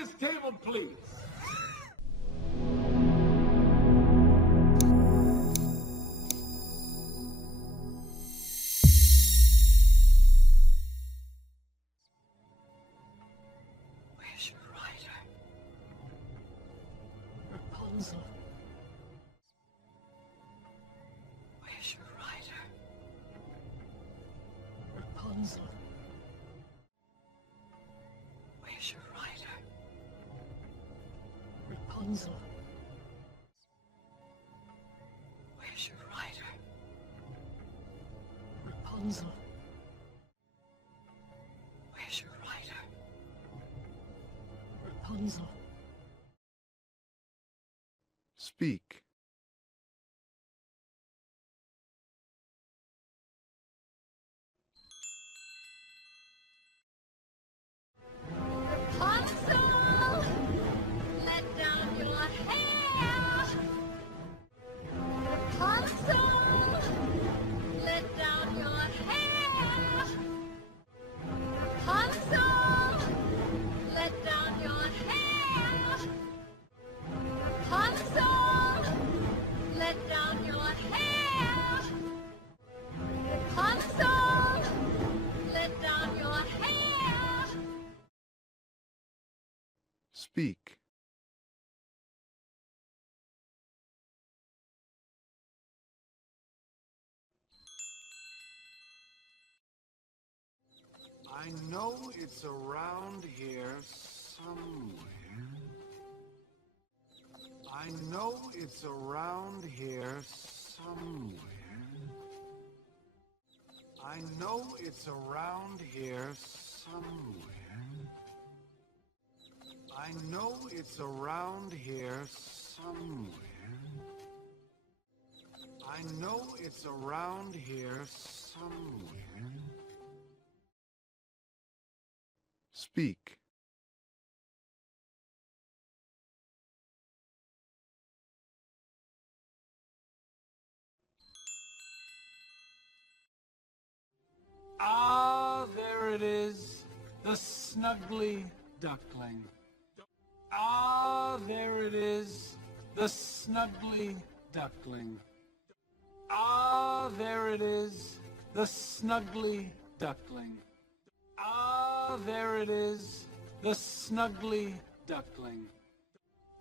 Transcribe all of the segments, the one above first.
this table, please. Where's your rider? Rapunzel. Where's your rider? Rapunzel. Where's your rider? Rapunzel. Where's your rider? Rapunzel. Where's your rider? Rapunzel. Speak. Rapunzel! Let down your hair! Rapunzel! Let down your hair! Rapunzel! Let down your hair! Rapunzel! Let down your hair! Rapunzel! Let down your hair! Speak. I know it's around here somewhere. I know it's around here somewhere. I know it's around here somewhere. I know it's around here somewhere. I know it's around here somewhere. Speak. Ah, there it is, the snuggly duckling. Ah, there it is, the snuggly duckling. Ah, there it is, the snuggly duckling. Ah, there it is, the snuggly duckling.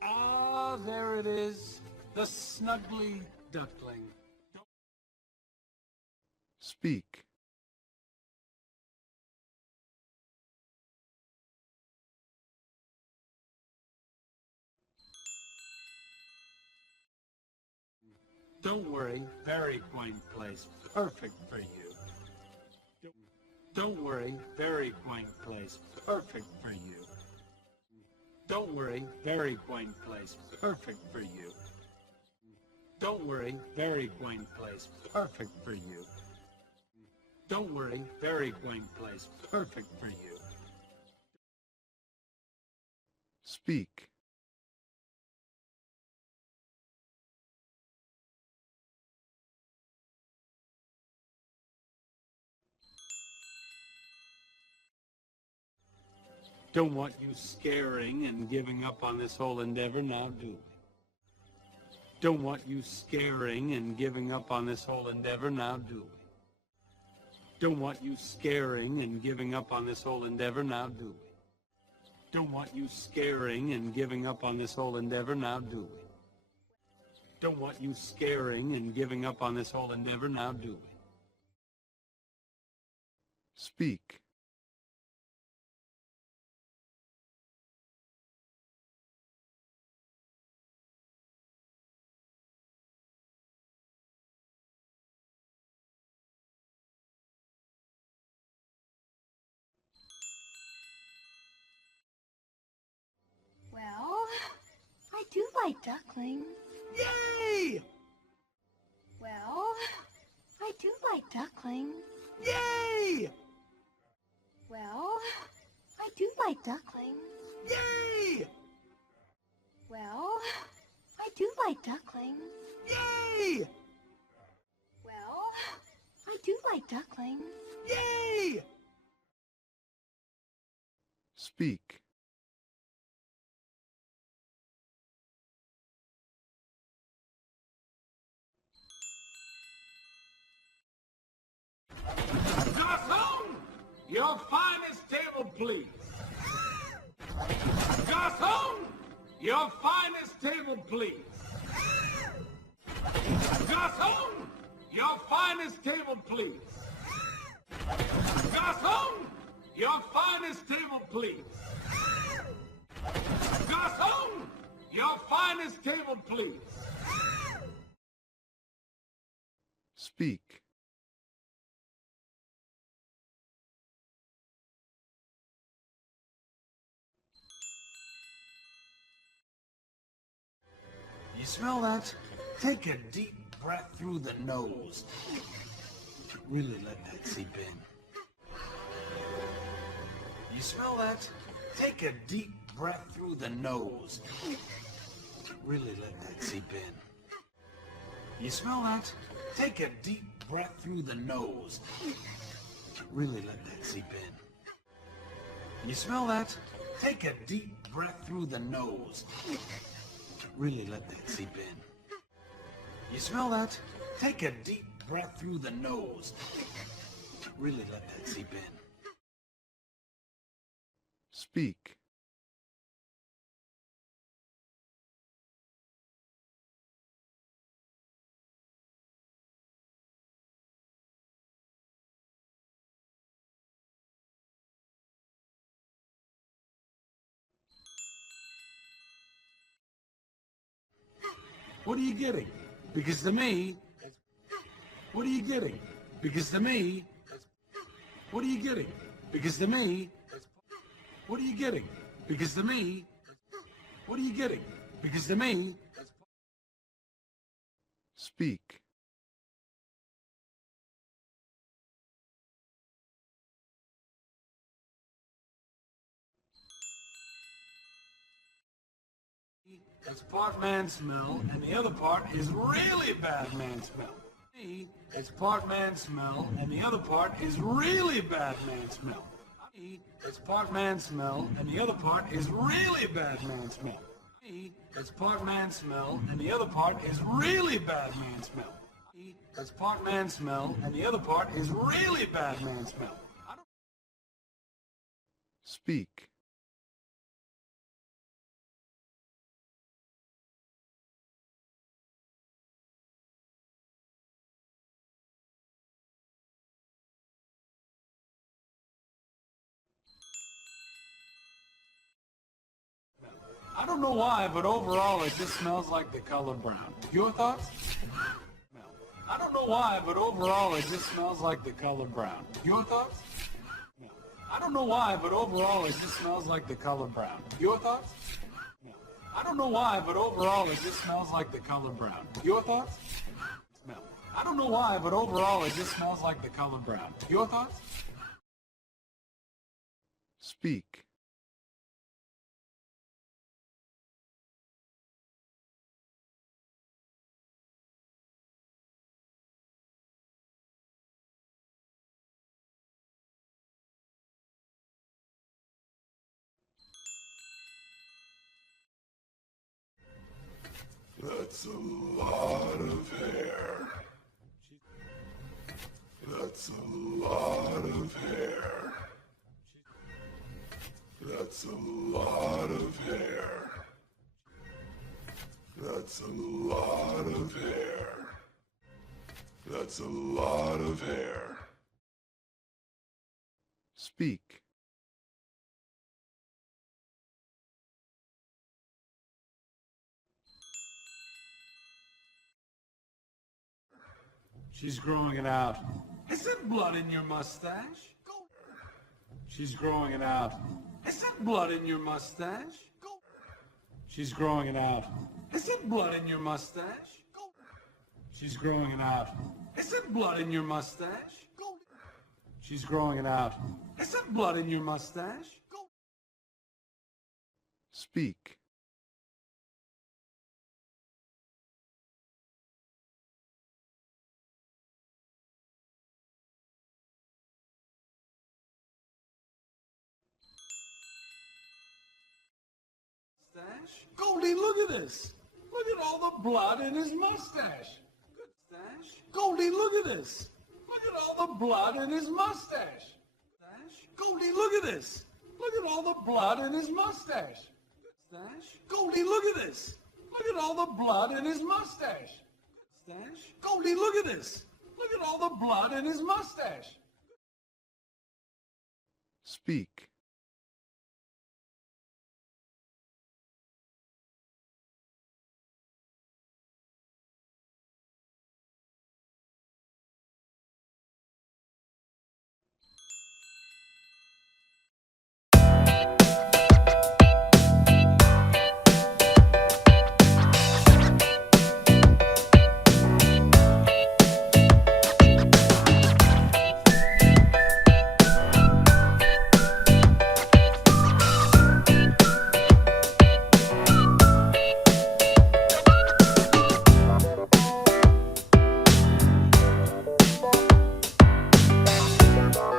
Ah, there it is, the snuggly duckling. Speak. Don't worry, very quaint place, perfect for you. Don't worry, very quaint place, perfect for you. Don't worry, very quaint place, perfect for you. Don't worry, very quaint place, perfect for you. Don't worry, very quaint place, perfect for you. Speak. Don't want you scaring and giving up on this whole endeavor now, do we? Don't want you scaring and giving up on this whole endeavor now, do we? Don't want you scaring and giving up on this whole endeavor now, do we? Don't want you scaring and giving up on this whole endeavor now, do we? Don't want you scaring and giving up on this whole endeavor now, do we? Speak. Well, I do like ducklings. Yay! Well, I do like ducklings. Yay! Well, I do like ducklings. Yay! Well, I do like ducklings. Yay! Well, I do like ducklings. Yay! Speak. Your finest table, please. Garçon! Your finest table, please. Garçon! Your finest table, please. Garçon! Your finest table, please. Garçon! Your finest table, please. Speak. You smell that? Take a deep breath through the nose. Really let that seep in. You smell that? Take a deep breath through the nose. Really let that seep in. You smell that? Take a deep breath through the nose. Really let that seep in. You smell that? Take a deep breath through the nose. Really let that seep in. You smell that? Take a deep breath through the nose. Really let that seep in. Speak. What are you getting? Because to me, what are you getting? Because to me, what are you getting? Because to me, what are you getting? Because to me, what are you getting? Because to me, Speak. it's part man smell, and the other part is really bad man smell. Me, it's part man smell, and the other part is really bad man smell. Me, it's part man smell, and the other part is really bad man smell. Me, it's part man smell, and the other part is really bad man smell. Me, it's part man smell, and the other part is really bad man smell. Speak. I don't know why, but overall it just smells like the color brown. Your thoughts? No. I don't know why, but overall it just smells like the color brown. Your thoughts? No. I don't know why, but overall it just smells like the color brown. Your thoughts? No. I don't know why, but overall it just smells like the color brown. Your thoughts? No. I don't know why, but overall it just smells like the color brown. Your thoughts? Speak. That's a lot of hair. That's a lot of hair. That's a lot of hair. That's a lot of hair. That's a lot of hair. Speak. She's growing it out. Is there blood in your mustache? She's growing it out. Is there blood in your mustache? She's growing it out. Is there blood in your mustache? She's growing it out. Is there blood in your mustache? She's growing it out. Is there blood in your mustache? Speak. Goldie, look at this. Look at all the blood in his mustache. Good stash. Goldie, look at this. Look at all the blood in his mustache. Stash. Goldie, look at this. Look at all the blood in his mustache. Mustache? Goldie, look at this. Look at all the blood in his mustache. Mustache? Goldie, look at this. Look at all the blood in his mustache. Speak.